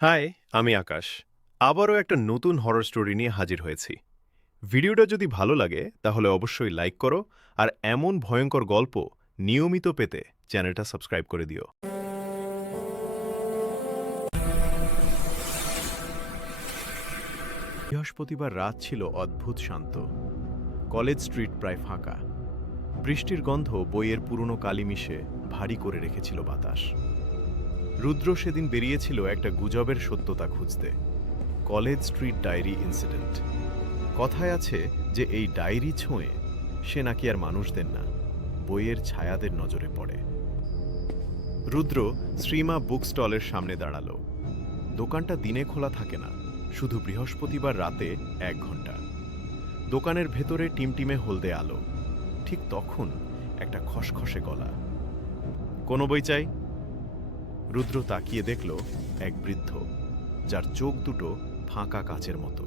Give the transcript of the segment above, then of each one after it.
High, আমি আকাশ। আবারও একটা নতুন হরর স্টোরি নিয়ে হাজির হয়েছি। ভিডিওটা যদি ভালো লাগে তাহলে অবশ্যই লাইক করো, আর এমন ভয়ঙ্কর গল্প নিয়মিত পেতে চ্যানেলটা সাবস্ক্রাইব করে দিও। বৃহস্পতিবার রাত ছিল অদ্ভুত শান্ত। কলেজ স্ট্রিট প্রায় ফাঁকা। বৃষ্টির গন্ধ বইয়ের পুরনো কালি মিশে ভারী করে রেখেছিল বাতাস। রুদ্র সেদিন বেরিয়েছিল একটা গুজবের সত্যতা খুঁজতে। College Street diary incident. কথায় আছে যে এই ডায়েরি ছোঁয়ে সে নাকি আর মানুষদের না, বইয়ের ছায়াদের নজরে পড়ে। রুদ্র শ্রীমা বুক স্টলের সামনে দাঁড়ালো। দোকানটা দিনে খোলা থাকে না, শুধু বৃহস্পতিবার রাতে 1 ঘন্টা। দোকানের ভেতরে টিমটিমে হলদে আলো। ঠিক তখন একটা খসখসে গলা। কোনো বই চাই? রুদ্র তাকিয়ে দেখল এক বৃদ্ধ, যার চোখ দুটো ফাঁকা কাচের মতো।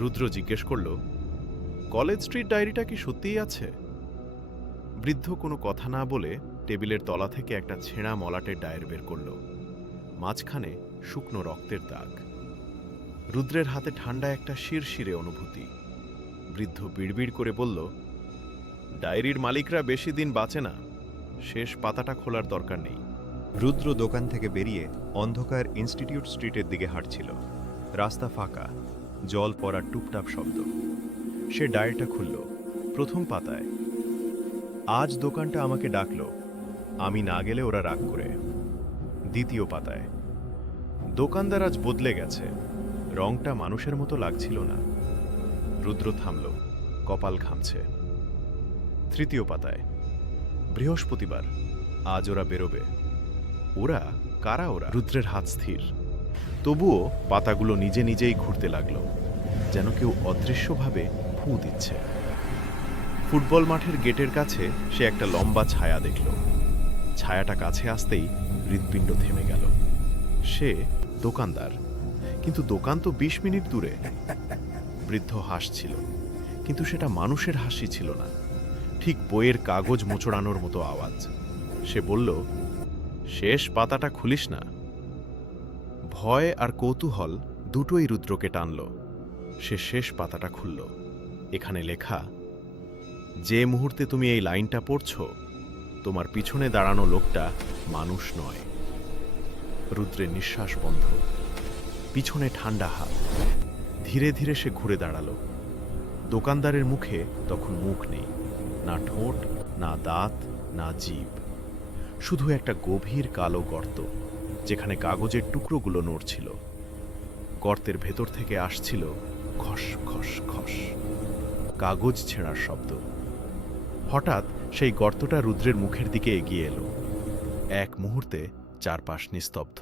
রুদ্র জিজ্ঞেস করল, কলেজ স্ট্রিট ডায়েরিটা কি সত্যিই আছে? বৃদ্ধ কোনো কথা না বলে টেবিলের তলা থেকে একটা ছেঁড়া মলাটের ডায়ের বের করল। মাঝখানে শুকনো রক্তের দাগ। রুদ্রের হাতে ঠান্ডা একটা শিরশিরে অনুভূতি। বৃদ্ধ বিড়বিড় করে বলল, ডায়েরির মালিকরা বেশি দিন বাঁচে না, শেষ পাতাটা খোলার দরকার নেই। রুদ্র দোকান থেকে বেরিয়ে অন্ধকার ইনস্টিটিউট স্ট্রিটের দিকে হাঁটছিল। রাস্তা ফাঁকা, জল পড়ার টুপটাপ শব্দ। সে ডায়েরিটা খুলল। প্রথম পাতায়, আজ দোকানটা আমাকে ডাকলো, আমি না গেলে ওরা রাগ করে। দ্বিতীয় পাতায়, দোকানদার আজ বদলে গেছে, রংটা মানুষের মতো লাগছিল না। রুদ্র থামল, কপাল ঘামছে। তৃতীয় পাতায়, বৃহস্পতিবার, আজ ওরা বেরোবে। ওরা কারা? ওরা? রুদ্রের হাত স্থির। তবুও পাতাগুলো নিজে নিজেই ঘুরতে লাগল, যেন কেউ অদৃশ্যভাবে ফু দিচ্ছে। ফুটবল মাঠের গেটের কাছে সে একটা লম্বা ছায়া দেখল। ছায়াটা কাছে আসতেই হৃৎপিণ্ড থেমে গেল। সে দোকানদার, কিন্তু দোকান তো 20 মিনিট দূরে। বৃদ্ধ হাসছিল, কিন্তু সেটা মানুষের হাসি ছিল না, ঠিক বইয়ের কাগজ মোচড়ানোর মতো আওয়াজ। সে বলল, শেষ পাতাটা খুলিস না। ভয় আর কৌতূহল দুটোই রুদ্রকে টানল। সে শেষ পাতাটা খুলল। এখানে লেখা, যে মুহূর্তে তুমি এই লাইনটা পড়ছ, তোমার পিছনে দাঁড়ানো লোকটা মানুষ নয়। রুদ্রের নিঃশ্বাস বন্ধ। পিছনে ঠান্ডা হাত। ধীরে ধীরে সে ঘুরে দাঁড়ালো। দোকানদারের মুখে তখন মুখ নেই, না ঠোঁট, না দাঁত, না জিভ। শুধু একটা গভীর কালো গর্ত, যেখানে কাগজের টুকরোগুলো নড়ছিল। গর্তের ভেতর থেকে আসছিল খস খস খস কাগজ ছেঁড়ার শব্দ। হঠাৎ সেই গর্তটা রুদ্রের মুখের দিকে এগিয়ে এলো। এক মুহূর্তে চারপাশ নিস্তব্ধ।